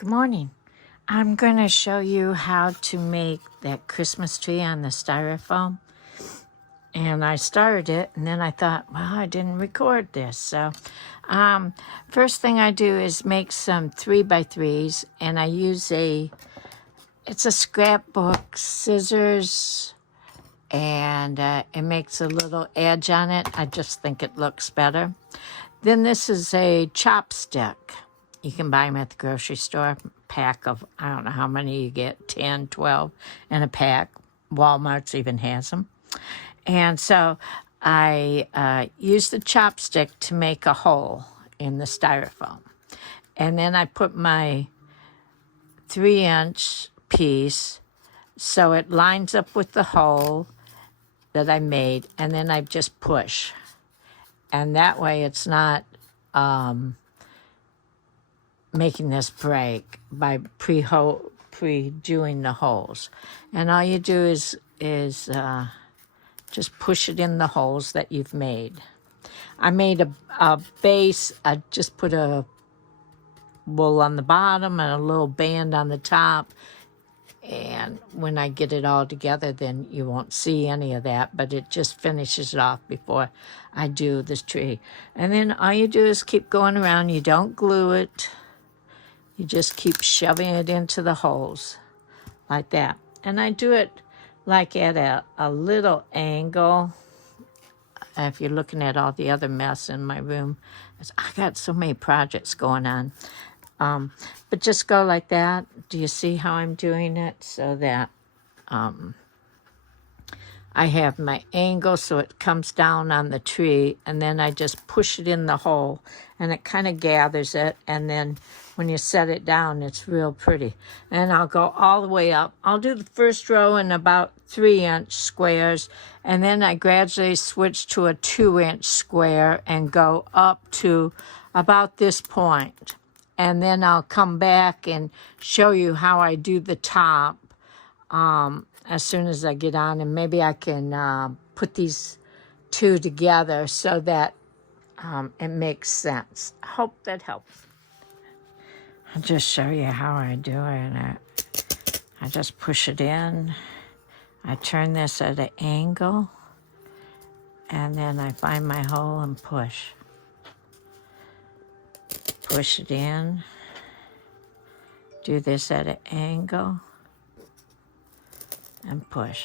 Good morning. I'm going to show you how to make that Christmas tree on the styrofoam. And I started it, and then I thought, well, I didn't record this. So first thing I do is make some 3x3s, and I use it's a scrapbook, scissors, and it makes a little edge on it. I just think it looks better. Then this is a chopstick. You can buy them at the grocery store. Pack of, I don't know how many you get, 10, 12 in a pack. Walmart's even has them. And so I use the chopstick to make a hole in the styrofoam. And then I put my 3-inch piece so it lines up with the hole that I made. And then I just push. And that way it's not making this break by pre-doing the holes. And all you do is just push it in the holes that you've made. I made a base. I just put a wool on the bottom and a little band on the top. And when I get it all together, then you won't see any of that, but it just finishes it off before I do this tree. And then all you do is keep going around. You don't glue it. You just keep shoving it into the holes like that. And I do it like at a little angle. If you're looking at all the other mess in my room, I got so many projects going on. But just go like that. Do you see how I'm doing it? So that I have my angle so it comes down on the tree, and then I just push it in the hole, and it kind of gathers it, and then when you set it down, it's real pretty. And I'll go all the way up. I'll do the first row in about 3-inch squares, and then I gradually switch to a 2-inch square and go up to about this point. And then I'll come back and show you how I do the top as soon as I get on. And maybe I can put these two together so that it makes sense. I hope that helps. I'll just show you how I do it. I just push it in. I turn this at an angle. And then I find my hole and push. Push it in, do this at an angle, and push.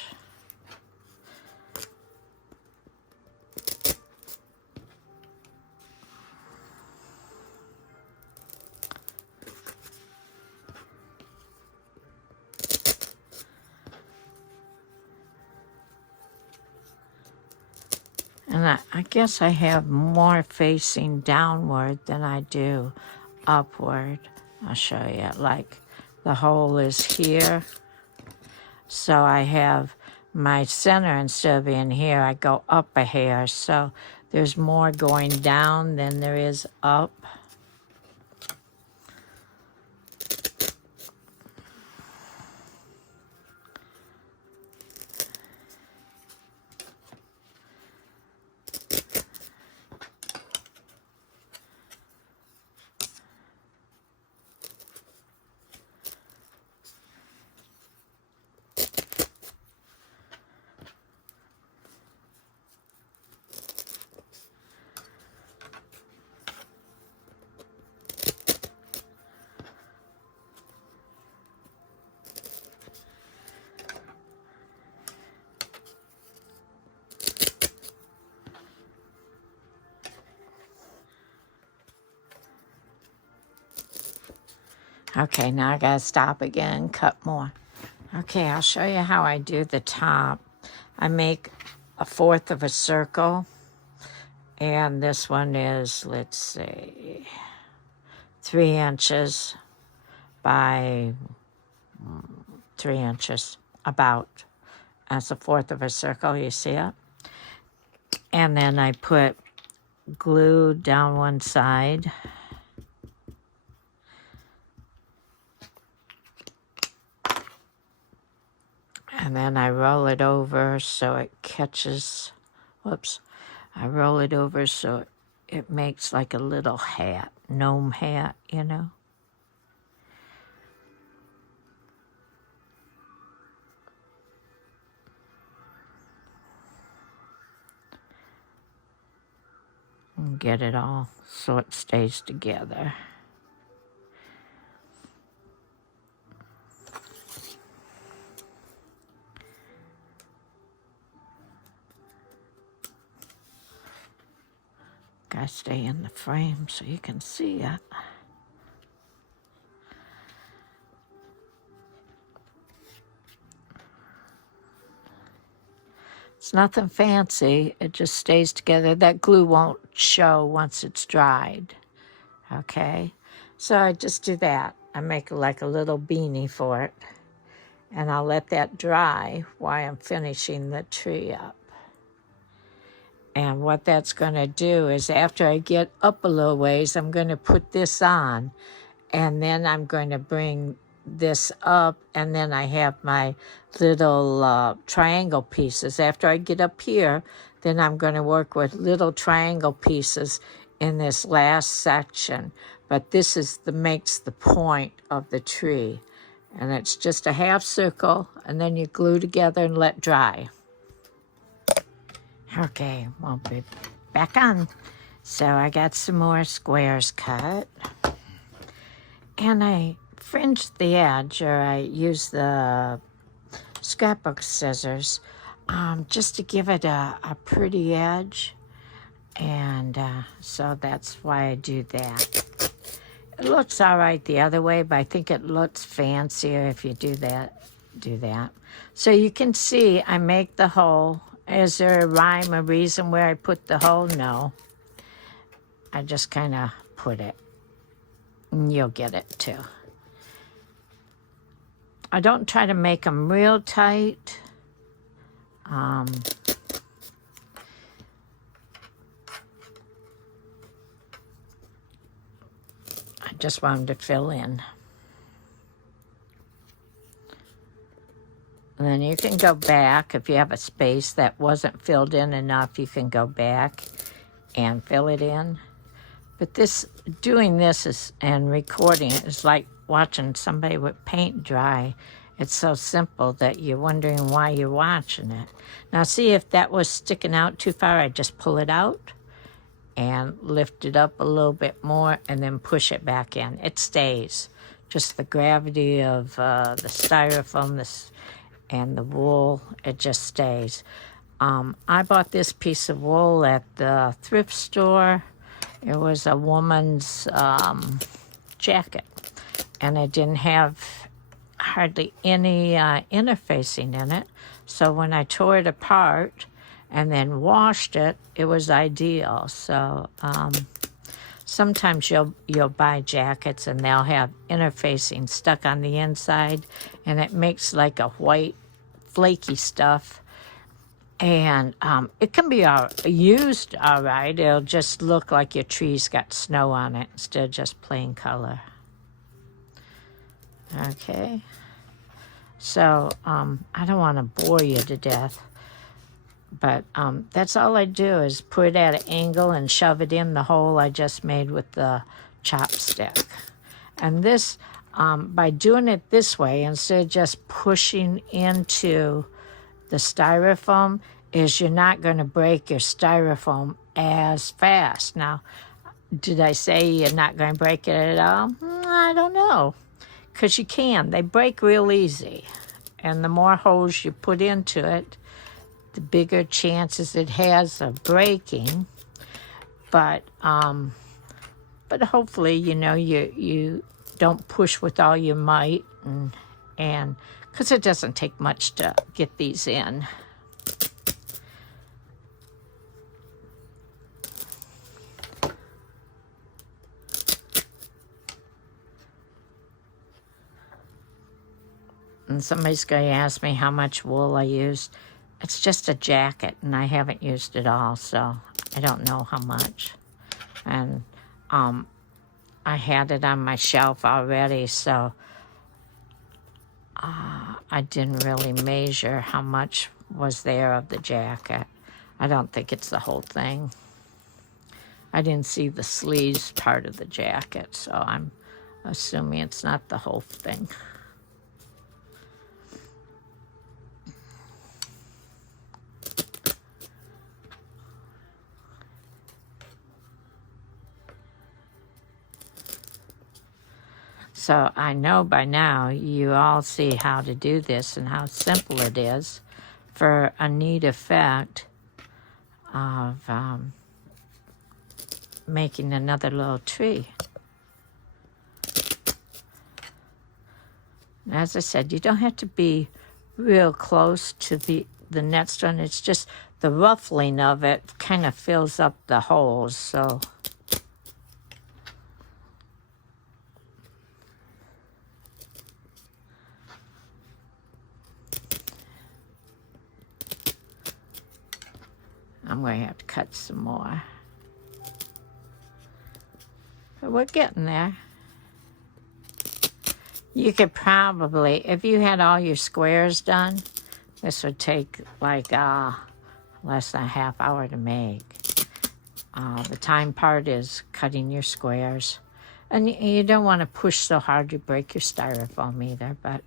And I guess I have more facing downward than I do upward. I'll show you. Like the hole is here. So I have my center, instead of being here, I go up a hair. So there's more going down than there is up. Okay, now I gotta stop again and cut more. Okay, I'll show you how I do the top. I make 1/4 of a circle, and this one is, let's see, 3 inches by 3 inches, about. That's 1/4 of a circle, you see it? And then I put glue down one side. And then I roll it over so it catches, I roll it over so it makes like a little hat, gnome hat, you know. and get it all so it stays together. Gotta stay in the frame so you can see it. It's nothing fancy, it just stays together. That glue won't show once it's dried, okay? So I just do that. I make like a little beanie for it, and I'll let that dry while I'm finishing the tree up. And what that's gonna do is after I get up a little ways, I'm gonna put this on, and then I'm going to bring this up, and then I have my little triangle pieces. After I get up here, then I'm going to work with little triangle pieces in this last section. But this is makes the point of the tree. And it's just a half circle, and then you glue together and let dry. Okay, we'll be back on. So I got some more squares cut. And I fringed the edge, or I used the scrapbook scissors just to give it a pretty edge. And so that's why I do that. It looks all right the other way, but I think it looks fancier if you do that. So you can see I make the hole. Is there a rhyme or reason where I put the hole? No. I just kind of put it. You'll get it too. I don't try to make them real tight. I just want them to fill in. And then you can go back if you have a space that wasn't filled in enough. You can go back and fill it in. But doing this and recording it is like watching somebody with paint dry. It's so simple that you're wondering why you're watching it. Now see, if that was sticking out too far, I just pull it out and lift it up a little bit more and then push it back in. It stays. Just the gravity of the styrofoam and the wool, it just stays. I bought this piece of wool at the thrift store. It was a woman's jacket, and it didn't have hardly any interfacing in it. So when I tore it apart and then washed it, it was ideal. So sometimes you'll buy jackets and they'll have interfacing stuck on the inside, and it makes like a white flaky stuff. And it can be used all right. It'll just look like your tree's got snow on it instead of just plain color. Okay. So I don't want to bore you to death. But that's all I do is put it at an angle and shove it in the hole I just made with the chopstick. And this, by doing it this way, instead of just pushing into the styrofoam, is you're not going to break your styrofoam as fast. Now, did I say you're not going to break it at all? I don't know, because you can. They break real easy. And the more holes you put into it, the bigger chances it has of breaking. But hopefully, you don't push with all your might, and because it doesn't take much to get these in. And somebody's going to ask me how much wool I used. It's just a jacket, and I haven't used it all, so I don't know how much. And I had it on my shelf already, so I didn't really measure how much was there of the jacket. I don't think it's the whole thing. I didn't see the sleeves part of the jacket, so I'm assuming it's not the whole thing. So I know by now you all see how to do this and how simple it is for a neat effect of making another little tree. As I said, you don't have to be real close to the netstone. It's just the ruffling of it kind of fills up the holes. So I'm going to have to cut some more. But we're getting there. You could probably, if you had all your squares done, this would take like less than a half hour to make. The time part is cutting your squares. And you don't want to push so hard you break your styrofoam either. But,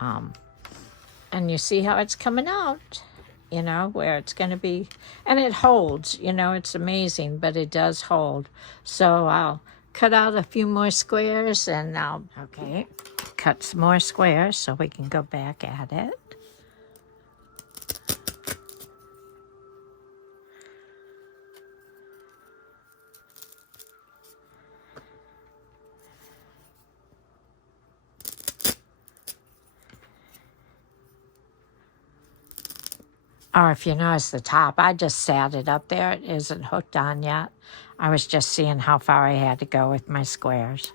and you see how it's coming out, you know, where it's going to be. And it holds, you know, it's amazing, but it does hold. So I'll cut out a few more squares and I'll, okay, cut some more squares so we can go back at it. Or if you notice the top, I just sat it up there. It isn't hooked on yet. I was just seeing how far I had to go with my squares.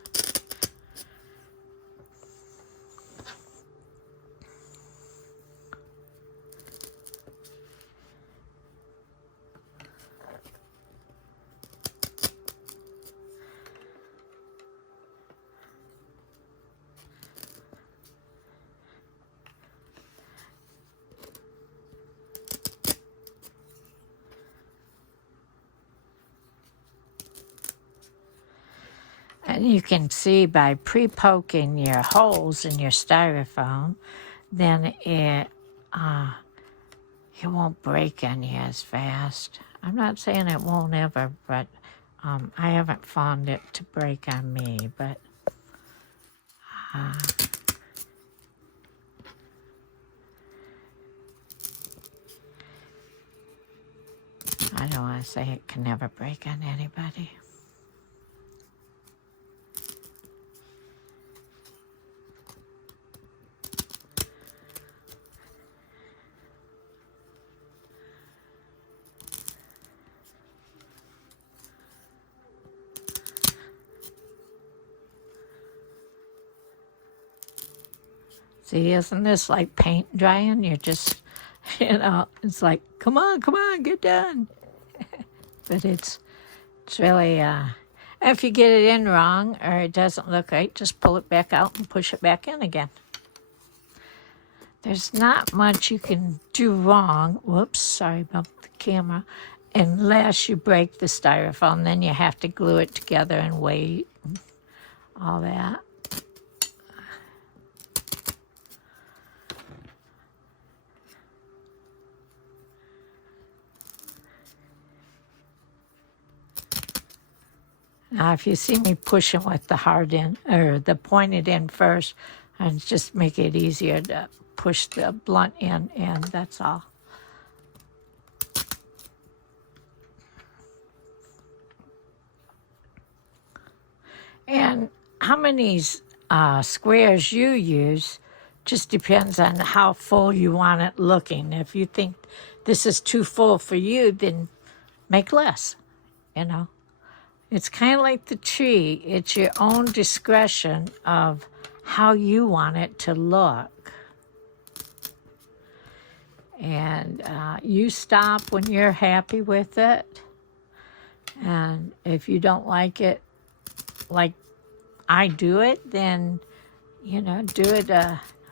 And you can see by pre-poking your holes in your styrofoam, then it won't break any as fast. I'm not saying it won't ever, but I haven't found it to break on me. But I don't want to say it can never break on anybody. See, isn't this like paint drying? You're just, you know, it's like, come on, get done. But it's really, if you get it in wrong or it doesn't look right, just pull it back out and push it back in again. There's not much you can do wrong. Whoops, sorry about the camera. Unless you break the styrofoam, then you have to glue it together and wait, and all that. Now, if you see me pushing with the hard end, or the pointed end first, and just make it easier to push the blunt end in, that's all. And how many squares you use just depends on how full you want it looking. If you think this is too full for you, then make less, you know. It's kind of like the tree. It's your own discretion of how you want it to look. And you stop when you're happy with it. And if you don't like it like I do it, then, you know, do it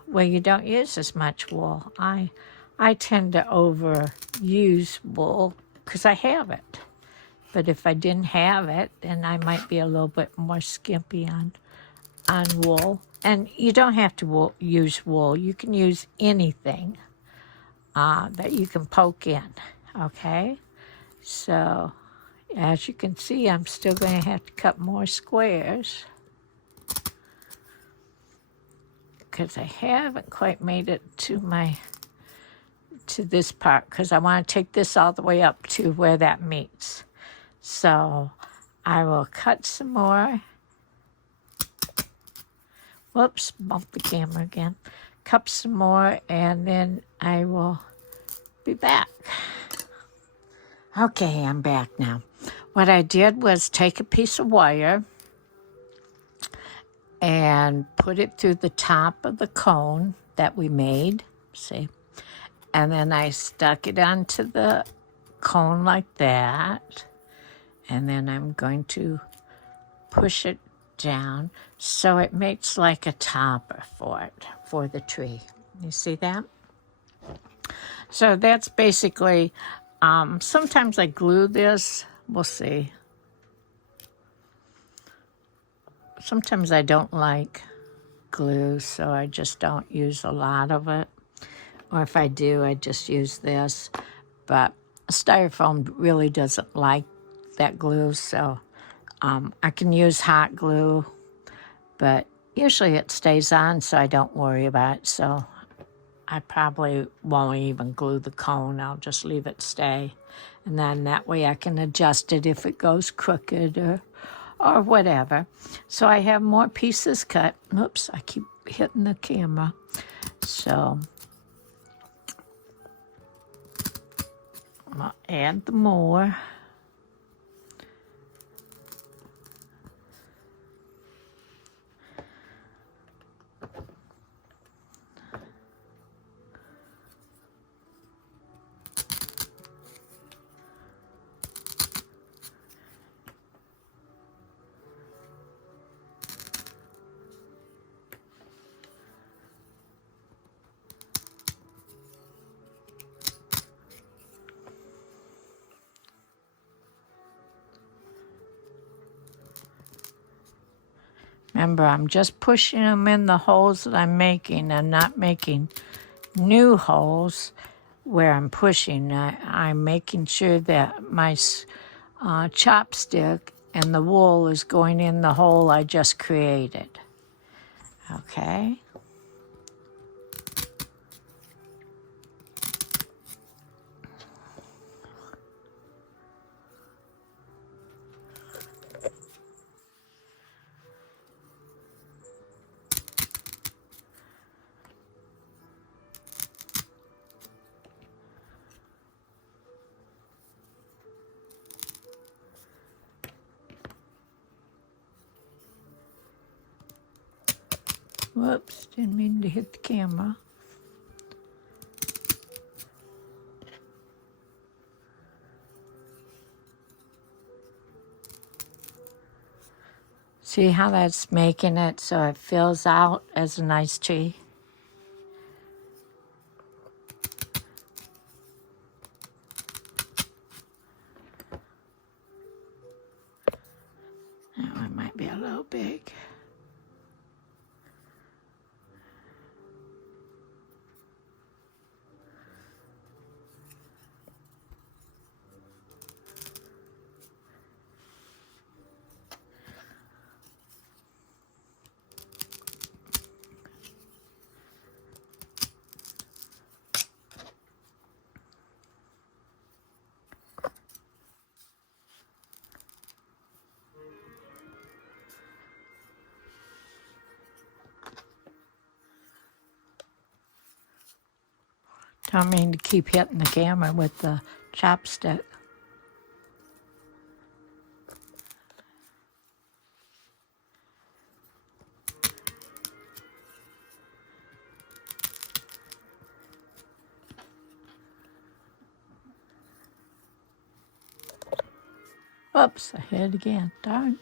where you don't use as much wool. I tend to overuse wool because I have it. But if I didn't have it, then I might be a little bit more skimpy on wool. And you don't have to use wool. You can use anything that you can poke in, okay? So, as you can see, I'm still going to have to cut more squares. because I haven't quite made it to this part, because I want to take this all the way up to where that meets. So I will cut some more. Whoops, bumped the camera again. Cut some more, and then I will be back. Okay, I'm back now. What I did was take a piece of wire and put it through the top of the cone that we made. See? And then I stuck it onto the cone like that. And then I'm going to push it down so it makes like a topper for the tree. You see that? So that's basically, sometimes I glue this. We'll see. Sometimes I don't like glue, so I just don't use a lot of it. Or if I do, I just use this. But styrofoam really doesn't like that glue, so I can use hot glue, but usually it stays on, so I don't worry about it. So I probably won't even glue the cone. I'll just leave it stay. And then that way I can adjust it if it goes crooked or whatever. So I have more pieces cut. Oops, I keep hitting the camera. So I'll add the more. Remember, I'm just pushing them in the holes that I'm making. I'm not making new holes where I'm pushing. I'm making sure that my chopstick and the wool is going in the hole I just created. Okay. Whoops, didn't mean to hit the camera. See how that's making it so it fills out as a nice tree? That one might be a little big. Don't mean to keep hitting the camera with the chopstick. Whoops, I hit it again. Darn.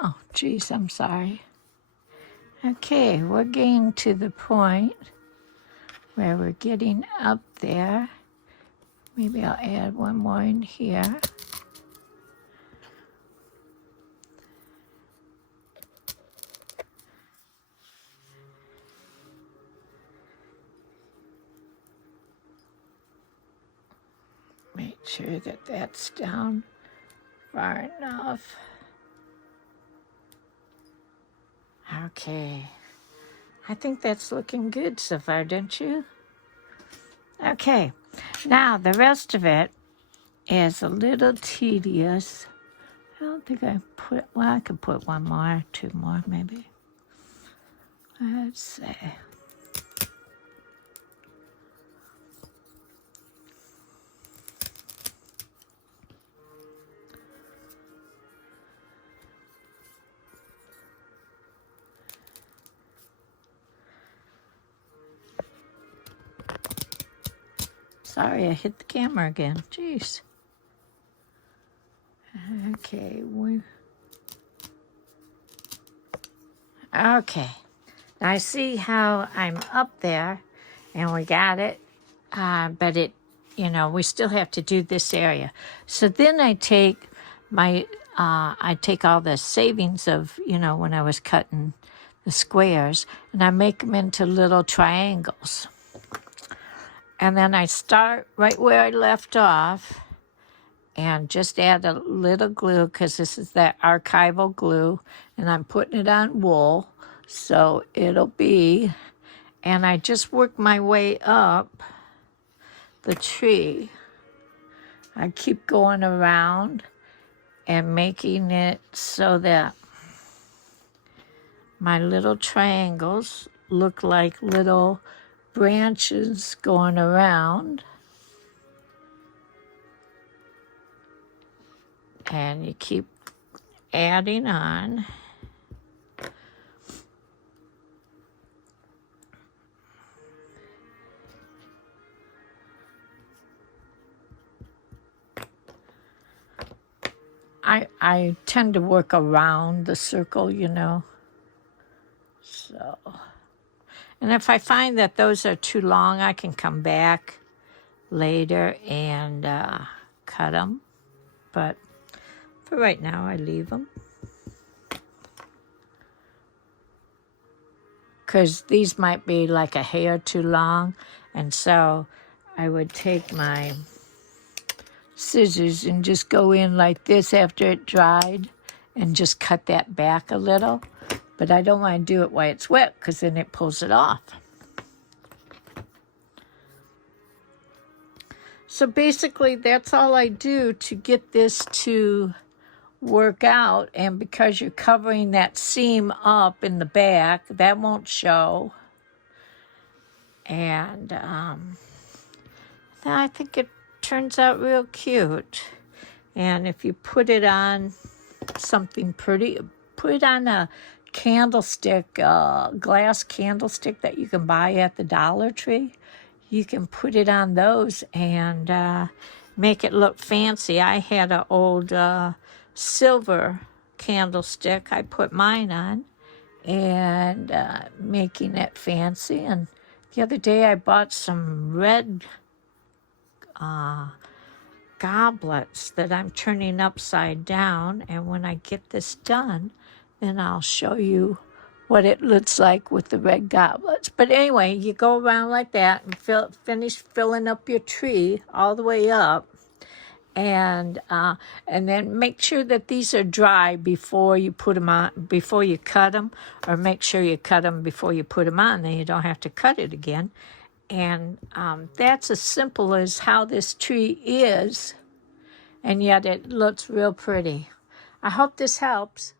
Oh, geez, I'm sorry. Okay, we're getting to the point where we're getting up there. Maybe I'll add one more in here. sure that that's down far enough. Okay. I think that's looking good so far, don't you? Okay. Now, the rest of it is a little tedious. I don't think I put, well, I could put one more, two more maybe. Let's see. Sorry, I hit the camera again. Jeez. Okay, okay. Now I see how I'm up there, and we got it, but it, we still have to do this area. So then I take I take all the savings of, when I was cutting the squares, and I make them into little triangles. And then I start right where I left off and just add a little glue, because this is that archival glue, and I'm putting it on wool, so it'll be, and I just work my way up the tree. I keep going around and making it so that my little triangles look like little branches going around. And you keep adding on. I tend to work around the circle, So, and if I find that those are too long, I can come back later and cut them. But for right now, I leave them. Because these might be like a hair too long. And so I would take my scissors and just go in like this after it dried and just cut that back a little. But I don't want to do it while it's wet, because then it pulls it off. So basically, that's all I do to get this to work out. And because you're covering that seam up in the back, that won't show. And I think it turns out real cute. And if you put it on something pretty, put it on a candlestick, glass candlestick that you can buy at the Dollar Tree. You can put it on those and make it look fancy. I had an old silver candlestick I put mine on, and making it fancy. And the other day I bought some red goblets that I'm turning upside down, and when I get this done, then I'll show you what it looks like with the red goblets. But anyway, you go around like that and finish filling up your tree all the way up, and then make sure that these are dry before you put them on, before you cut them, or make sure you cut them before you put them on, then you don't have to cut it again. And that's as simple as how this tree is, and yet it looks real pretty. I hope this helps.